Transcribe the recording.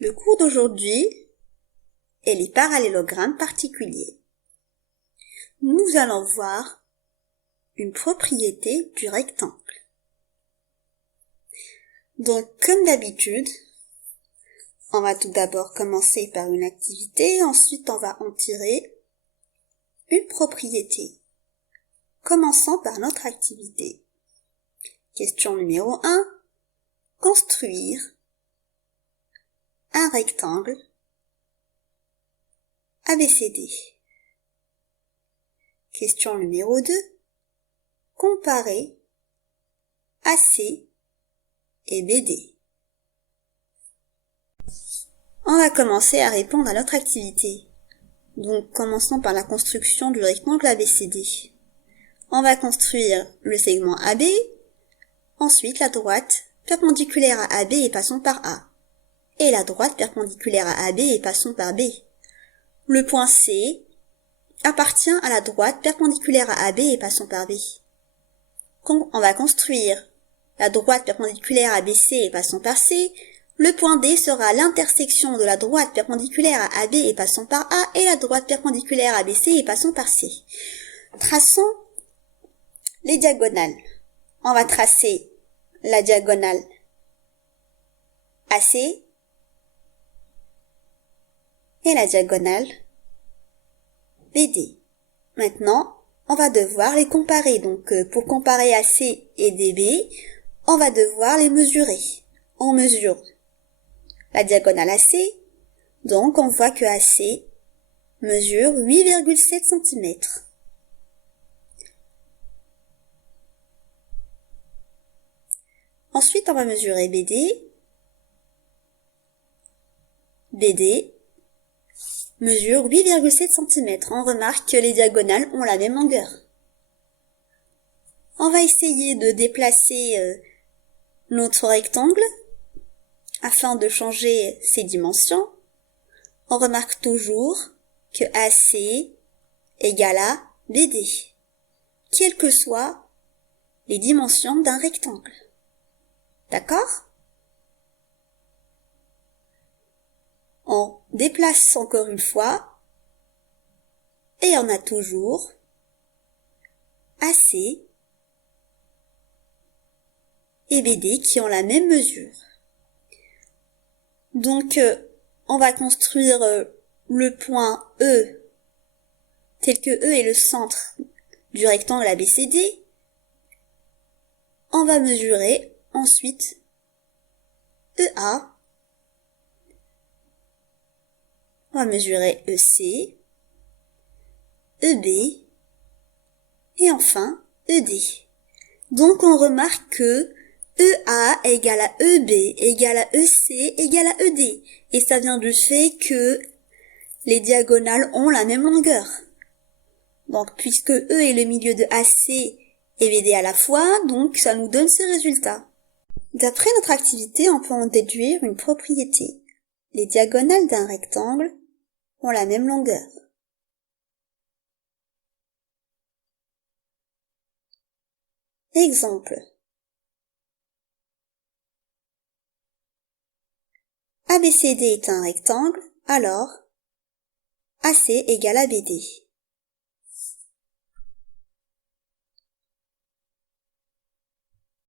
Le cours d'aujourd'hui est les parallélogrammes particuliers. Nous allons voir une propriété du rectangle. Donc, comme d'habitude, on va tout d'abord commencer par une activité, ensuite on va en tirer une propriété. Commençons par notre activité. Question numéro 1. Construire un rectangle ABCD. Question numéro 2. Comparer AC et BD. On va commencer à répondre à notre activité. Donc, commençons par la construction du rectangle ABCD. On va construire le segment AB, ensuite la droite perpendiculaire à AB et passons par A, et la droite perpendiculaire à AB et passons par B. Le point C appartient à la droite perpendiculaire à AB et passons par B. On va construire la droite perpendiculaire à BC et passons par C. Le point D sera l'intersection de la droite perpendiculaire à AB et passons par A et la droite perpendiculaire à BC et passons par C. Traçons les diagonales. On va tracer la diagonale AC et la diagonale BD. Maintenant, on va devoir les comparer. Donc, pour comparer AC et DB, on va devoir les mesurer. On mesure la diagonale AC, donc on voit que AC mesure 8,7 cm. Ensuite, on va mesurer BD. BD mesure 8,7 cm. On remarque que les diagonales ont la même longueur. On va essayer de déplacer notre rectangle afin de changer ses dimensions. On remarque toujours que AC égale à BD, quelles que soient les dimensions d'un rectangle. D'accord ? On déplace encore une fois et on a toujours AC et BD qui ont la même mesure. Donc, on va construire le point E, tel que E est le centre du rectangle ABCD. On va mesurer ensuite EA. On va mesurer EC, EB et enfin ED. Donc, on remarque que EA égale à EB égale à EC égale à ED. Et ça vient du fait que les diagonales ont la même longueur. Donc, puisque E est le milieu de AC et BD à la fois, donc ça nous donne ces résultats. D'après notre activité, on peut en déduire une propriété. Les diagonales d'un rectangle ont la même longueur. Exemple. ABCD est un rectangle, alors AC égale à BD.